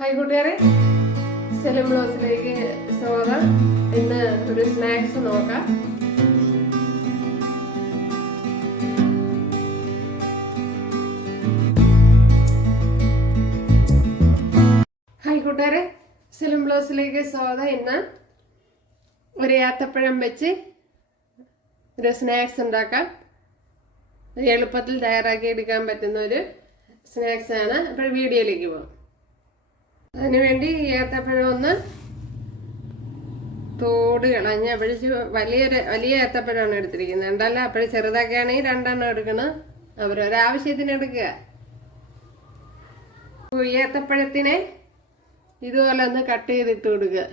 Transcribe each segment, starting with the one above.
Hi കൂട്ടുകാരെ, സെലം ബ്ലോസിലേക്ക് സ്വാഗതം. ഇന്ന് ഒരു സ്നാക്സ് നോക്കാം. ഹായ് കൂട്ടുകാരെ, സെലം ബ്ലോസിലേക്ക് സ്വാഗതം. ഇന്ന് ഒരു ഏത്തപ്പഴം വെച്ച് ഒരു സ്നാക്സ് ഉണ്ടാക്കാം. എളുപ്പത്തിൽ തയ്യാറാക്കി എടുക്കാൻ പറ്റുന്ന ഒരു സ്നാക്സ് ആണ്. അപ്പോൾ വീഡിയോയിലേക്ക് പോകാം. അതിനുവേണ്ടി ഏത്തപ്പഴം ഒന്ന് തോട് കളഞ്ഞ് അപ്പോഴിച്ച് വലിയ ഏത്തപ്പഴമാണ് എടുത്തിരിക്കുന്നത്. രണ്ടല്ല, അപ്പോഴും ചെറുതൊക്കെ ആണെങ്കിൽ രണ്ടെണ്ണം എടുക്കണം. അവരൊരാവശ്യത്തിന് എടുക്കുക. ഏത്തപ്പഴത്തിനെ ഇതുപോലെ ഒന്ന് കട്ട് ചെയ്തിട്ട് കൊടുക്കുക.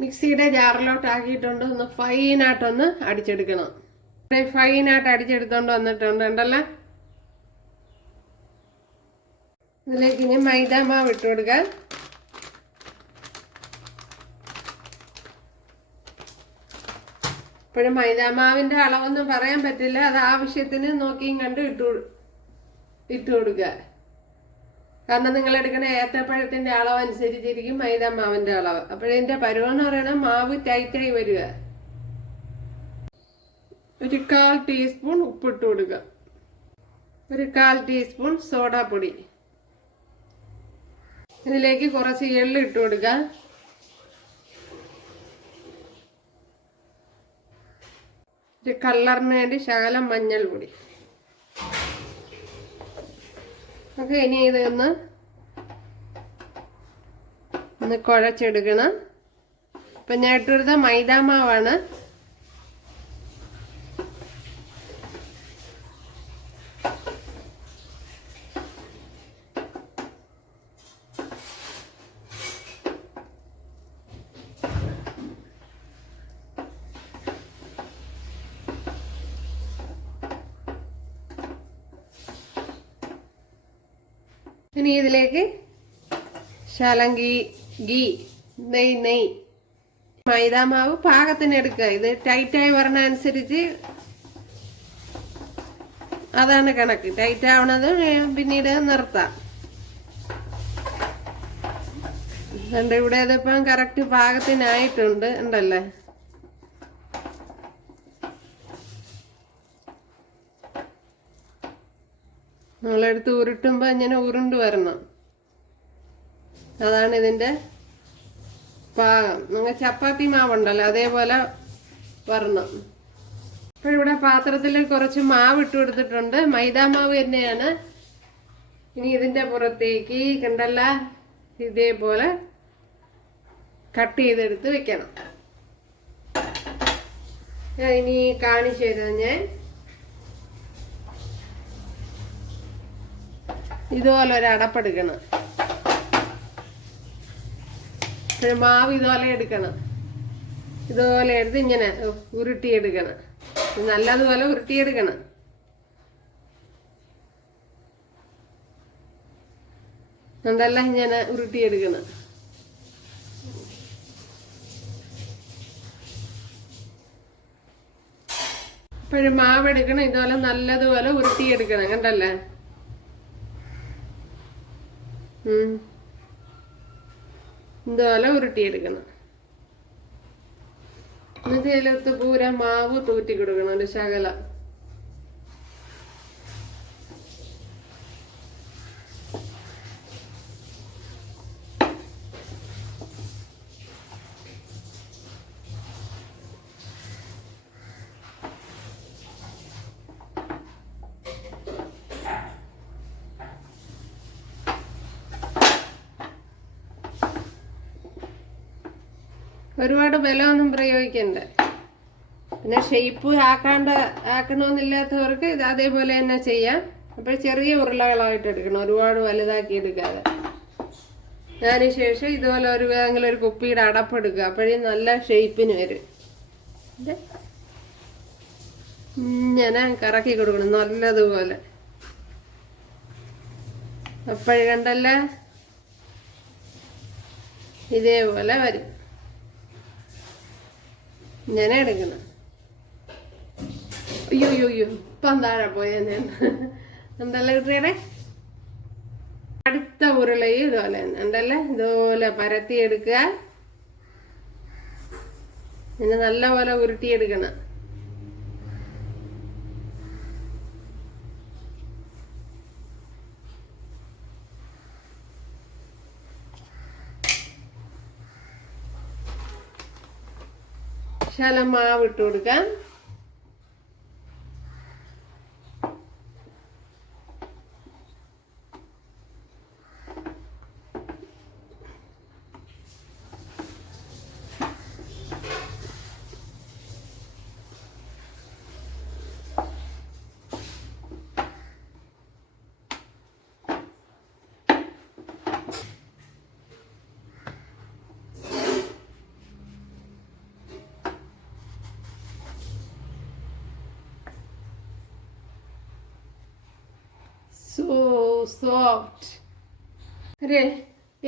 മിക്സിയുടെ ജാറിലോട്ട് ആക്കിയിട്ടുണ്ട്. ഒന്ന് ഫൈനായിട്ടൊന്ന് അടിച്ചെടുക്കണം. ഫൈനായിട്ട് അടിച്ചെടുത്തോണ്ട് വന്നിട്ടുണ്ട് ഉണ്ടല്ലോ. ഇതിലേക്ക് ഇനി മൈദ മാവ് ഇട്ട് കൊടുക്കുക. ഇപ്പോഴും മൈദാമാവിൻ്റെ അളവൊന്നും പറയാൻ പറ്റില്ല. അത് ആവശ്യത്തിന് നോക്കിയും കണ്ട് ഇട്ട് കൊടുക്കുക. കാരണം നിങ്ങൾ എടുക്കുന്ന ഏത്തപ്പഴത്തിന്റെ അളവ് അനുസരിച്ചിരിക്കും മൈദാമാവിന്റെ അളവ്. അപ്പോഴതിന്റെ പരുവെന്ന് പറയണത് മാവ് ടൈറ്റായി വരിക. ഒരു 1/4 ടീസ്പൂൺ ഉപ്പിട്ട് കൊടുക്കുക. ഒരു 1/4 ടീസ്പൂൺ സോഡാപ്പൊടി. ഇതിലേക്ക് കുറച്ച് എള്ള് ഇട്ട് കൊടുക്കുക. ഒരു കളറിന് വേണ്ടി ശകലം മഞ്ഞൾപ്പൊടി. ഓക്കെ, ഇനി ഇതൊന്ന് കുഴച്ചെടുക്കണം. ഇപ്പം ഞാൻ ഇട്ടെടുത്ത മൈദാമാവാണ്. ഇനി ഇതിലേക്ക് ശകലം നെയ്യ് മൈദാമാവ് പാകത്തിന് എടുക്കുക. ഇത് ടൈറ്റായി വരണ അനുസരിച്ച് അതാണ് കണക്ക്. ടൈറ്റ് ആവണത് പിന്നീട് നിർത്താം. ഇവിടെ ഇതിപ്പം കറക്റ്റ് പാകത്തിനായിട്ടുണ്ട് ഉണ്ടല്ലേ. നമ്മളെടുത്ത് ഉരുട്ടുമ്പോൾ ഇങ്ങനെ ഉരുണ്ട് വരണം. അതാണ് ഇതിൻ്റെ പാകം. നിങ്ങൾ ചപ്പാത്തി മാവുണ്ടല്ലോ അതേപോലെ വരണം. അപ്പോൾ ഇവിടെ പാത്രത്തിൽ കുറച്ച് മാവ് ഇട്ട് കൊടുത്തിട്ടുണ്ട്. മൈദാമാവ് തന്നെയാണ്. ഇനി ഇതിൻ്റെ പുറത്തേക്ക് കണ്ടല്ല ഇതേപോലെ കട്ട് ചെയ്തെടുത്ത് വെക്കണം. ഇനി കാണിച്ചു തരാം ഞാൻ. ഇതുപോലെ ഒരു അടപ്പെടുക്കണം. മാവ് ഇതുപോലെ എടുക്കണം. ഇതുപോലെ എടുത്ത് ഇങ്ങനെ ഉരുട്ടിയെടുക്കണം. നല്ലതുപോലെ ഉരുട്ടിയെടുക്കണം. എന്തെല്ലാം ഇങ്ങനെ ഉരുട്ടിയെടുക്കണം. ഇപ്പോഴും മാവ് എടുക്കണം. ഇതുപോലെ നല്ലതുപോലെ ഉരുട്ടിയെടുക്കണം. കണ്ടല്ലേ. ഇതുപോലെ ഉരുട്ടിയെടുക്കണം. എന്നിട്ട് ഇതിലത്ത് പൂര മാവ് തൂറ്റി കൊടുക്കണം. ഒരു ശകലം. ഒരുപാട് ബലമൊന്നും പ്രയോഗിക്കണ്ട. പിന്നെ ഷേപ്പ് ആക്കണമെന്നില്ലാത്തവർക്ക് ഇത് അതേപോലെ തന്നെ ചെയ്യാം. അപ്പോൾ ചെറിയ ഉരുളകളായിട്ട് എടുക്കണം. ഒരുപാട് വലുതാക്കി എടുക്കാതെ. അതിനുശേഷം ഇതുപോലെ ഒരു കുപ്പിയുടെ അടപ്പെടുക്കുക. അപ്പോഴേ നല്ല ഷേപ്പിന് വരും. ഇങ്ങനെ കറക്കി കൊടുക്കണം നല്ലതുപോലെ. അപ്പോഴേ കണ്ടല്ല ഇതേപോലെ വരും. ഇങ്ങനെ എടുക്കണം. അയ്യോ അയ്യോ അയ്യോ ഇപ്പം താഴെ പോയാ ഞാൻ. ഉണ്ടല്ലോ കുട്ടിയുടെ അടുത്ത ഉരുളയും ഇതുപോലെ തന്നെ ഉണ്ടല്ലേ. ഇതുപോലെ പരത്തിയെടുക്കുക. പിന്നെ നല്ലപോലെ ഉരുട്ടിയെടുക്കണം. ശകലം മാവ് ഇട്ട് കൊടുക്കാം. സോഫ്റ്റ്. ഒരു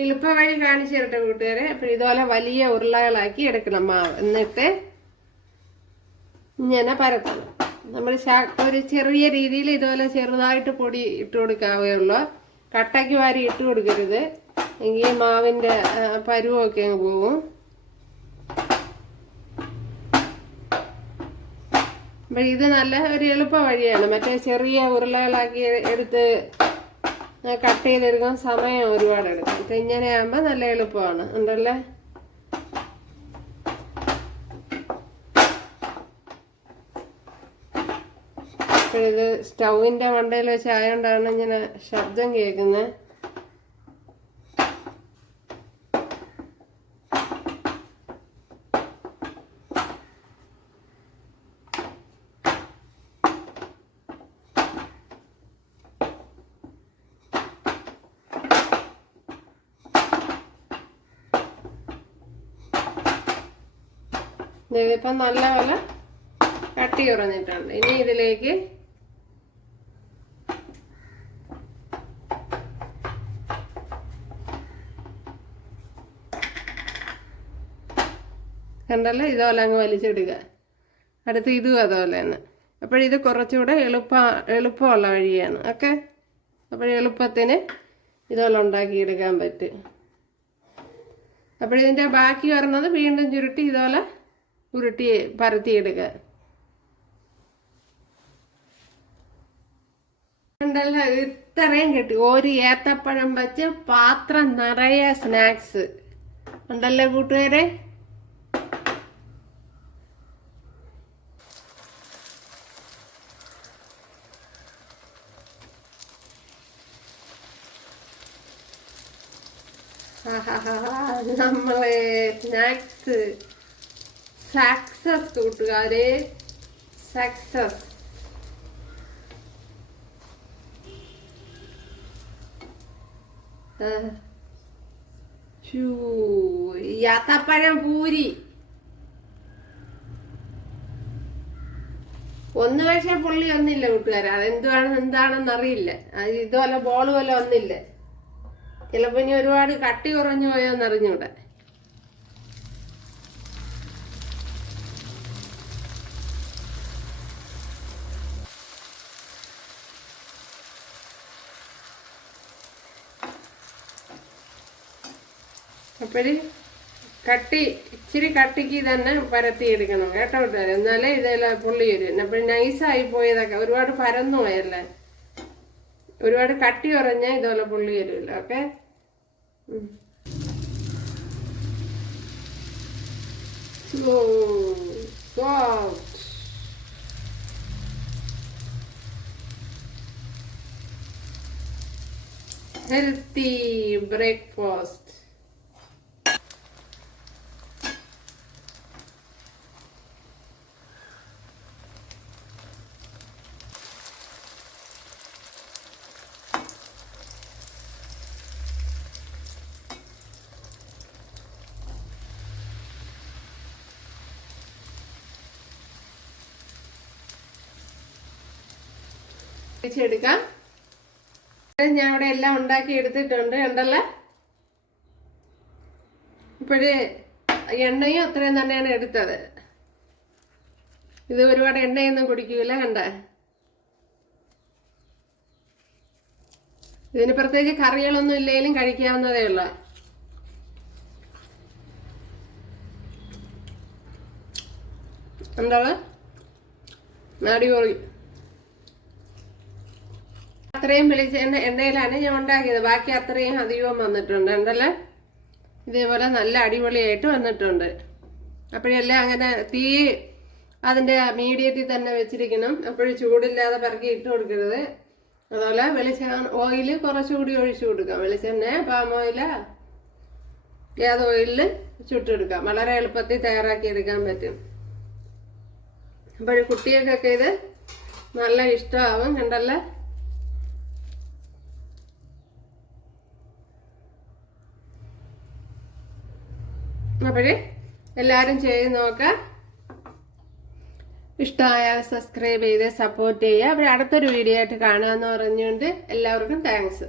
എളുപ്പ വഴി കാണിച്ചു തരട്ടെ കൂട്ടുകാരെ. അപ്പോൾ ഇതുപോലെ വലിയ ഉരുളകളാക്കി എടുക്കണം മാവ്. എന്നിട്ട് ഇങ്ങനെ പരത്തണം. നമ്മൾ ഒരു ചെറിയ രീതിയിൽ ഇതുപോലെ ചെറുതായിട്ട് പൊടി ഇട്ട് കൊടുക്കാവേ ഉള്ളൂ. കട്ടയ്ക്ക് വാരി ഇട്ട് കൊടുക്കരുത്, എങ്കിൽ മാവിൻ്റെ പരുവമൊക്കെ അങ്ങ് പോകും. അപ്പോൾ ഇത് നല്ല ഒരു എളുപ്പ വഴിയാണ്. മറ്റേ ചെറിയ ഉരുളകളാക്കി എടുത്ത് കട്ട് ചെയ്തെടുക്കാൻ സമയം ഒരുപാട് എടുക്കും. അപ്പം ഇങ്ങനെയാകുമ്പോൾ നല്ല എളുപ്പമാണ്. ഉണ്ടല്ലേ. അപ്പോഴിത് സ്റ്റൗവിൻ്റെ മണ്ടയിൽ വെച്ച് ആയതുകൊണ്ടാണ് ഇങ്ങനെ ശബ്ദം കേൾക്കുന്നത്. ഇതിപ്പം നല്ലപോലെ കട്ടി കുറഞ്ഞിട്ടുണ്ട്. ഇനി ഇതിലേക്ക് കണ്ടല്ലോ, ഇതുപോലെ അങ്ങ് വലിച്ചെടുക്കുക. അടുത്ത് ഇതും അതുപോലെ തന്നെ. അപ്പോഴിത് കുറച്ചുകൂടെ എളുപ്പമുള്ള വഴിയാണ്. ഓക്കെ. അപ്പോഴെളുപ്പത്തിന് ഇതുപോലെ ഉണ്ടാക്കിയെടുക്കാൻ പറ്റും. അപ്പോഴിതിൻ്റെ ബാക്കി വരുന്നത് വീണ്ടും ചുരുട്ടി ഇതുപോലെ ഉരുട്ടി പരത്തിയെടുക്കുക. ഉണ്ടല്ലോ, ഇത്രയും കിട്ടി. ഒരു ഏത്തപ്പഴം വെച്ച് പാത്രം നിറയെ സ്നാക്സ് ഉണ്ടല്ലോ കൂട്ടുകാരെ. നമ്മളെ സ്നാക്സ് സക്സസ് കൂട്ടുകാരെ, സക്സസ്. ഏത്തപ്പഴം പൂരി ഒന്ന് പക്ഷേ പുള്ളി വന്നില്ല കൂട്ടുകാരെ. എന്താണെന്ന് അറിയില്ല. അത് ഇതുപോലെ ബോൾ പോലെ വന്നില്ല. ചിലപ്പോൾ ഇനി ഒരുപാട് കട്ടി കുറഞ്ഞു പോയോന്ന് അറിഞ്ഞൂടെ. അപ്പോഴ് ഇച്ചിരി കട്ടിക്ക് തന്നെ പരത്തിയെടുക്കണം കേട്ടോ കൂട്ടുകാരെ. എന്നാലേ ഇതെല്ലാം പുള്ളി വരും. അപ്പോൾ നൈസായി പോയതൊക്കെ ഒരുപാട് പരന്നു പോയല്ലേ. ഒരുപാട് കട്ടി കുറഞ്ഞാൽ ഇതുപോലെ പുള്ളി വരുമല്ലോ. ഓക്കെ. Healthy breakfast. എടുക്കാം. ഞാൻ ഇവിടെ എല്ലാം ഉണ്ടാക്കി എടുത്തിട്ടുണ്ട് കണ്ടല്ലേ. ഇപ്പോഴ് എണ്ണയും അത്രയും തന്നെയാണ് എടുത്തത്. ഇത് ഒരുപാട് എണ്ണയൊന്നും കുടിക്കൂല. കണ്ട, ഇതിന് പ്രത്യേകിച്ച് കറികളൊന്നും ഇല്ലെങ്കിലും കഴിക്കാവുന്നതേ ഉള്ളൂ. എന്താ അടിപൊളി. അത്രയും വെളിച്ചെണ്ണ എണ്ണയിലാണ് ഞാൻ ഉണ്ടാക്കിയത്. ബാക്കി അത്രയും അധികവും വന്നിട്ടുണ്ട്. ഉണ്ടല്ലോ, ഇതേപോലെ നല്ല അടിപൊളിയായിട്ട് വന്നിട്ടുണ്ട്. അപ്പോഴെല്ലാം അങ്ങനെ തീ അതിൻ്റെ മീഡിയത്തിൽ തന്നെ വെച്ചിരിക്കണം. അപ്പോഴും ചൂടില്ലാതെ പിറക്കി ഇട്ട് കൊടുക്കരുത്. അതുപോലെ ഓയിൽ കുറച്ചുകൂടി ഒഴിച്ചു കൊടുക്കാം. വെളിച്ചെണ്ണ, പാം ഓയിൽ, ഏത് ഓയിലിൽ ചുട്ടെടുക്കാം. വളരെ എളുപ്പത്തിൽ തയ്യാറാക്കി എടുക്കാൻ പറ്റും. അപ്പോൾ കുട്ടികൾക്കൊക്കെ ഇത് നല്ല ഇഷ്ടമാവും. കണ്ടല്ലേ, അപ്പോഴേ എല്ലാവരും ചെയ്ത് നോക്കുക. ഇഷ്ടമായാൽ സബ്സ്ക്രൈബ് ചെയ്ത് സപ്പോർട്ട് ചെയ്യുക. അപ്പോൾ അടുത്തൊരു വീഡിയോ ആയിട്ട് കാണാമെന്ന് പറഞ്ഞുകൊണ്ട് എല്ലാവർക്കും താങ്ക്സ്.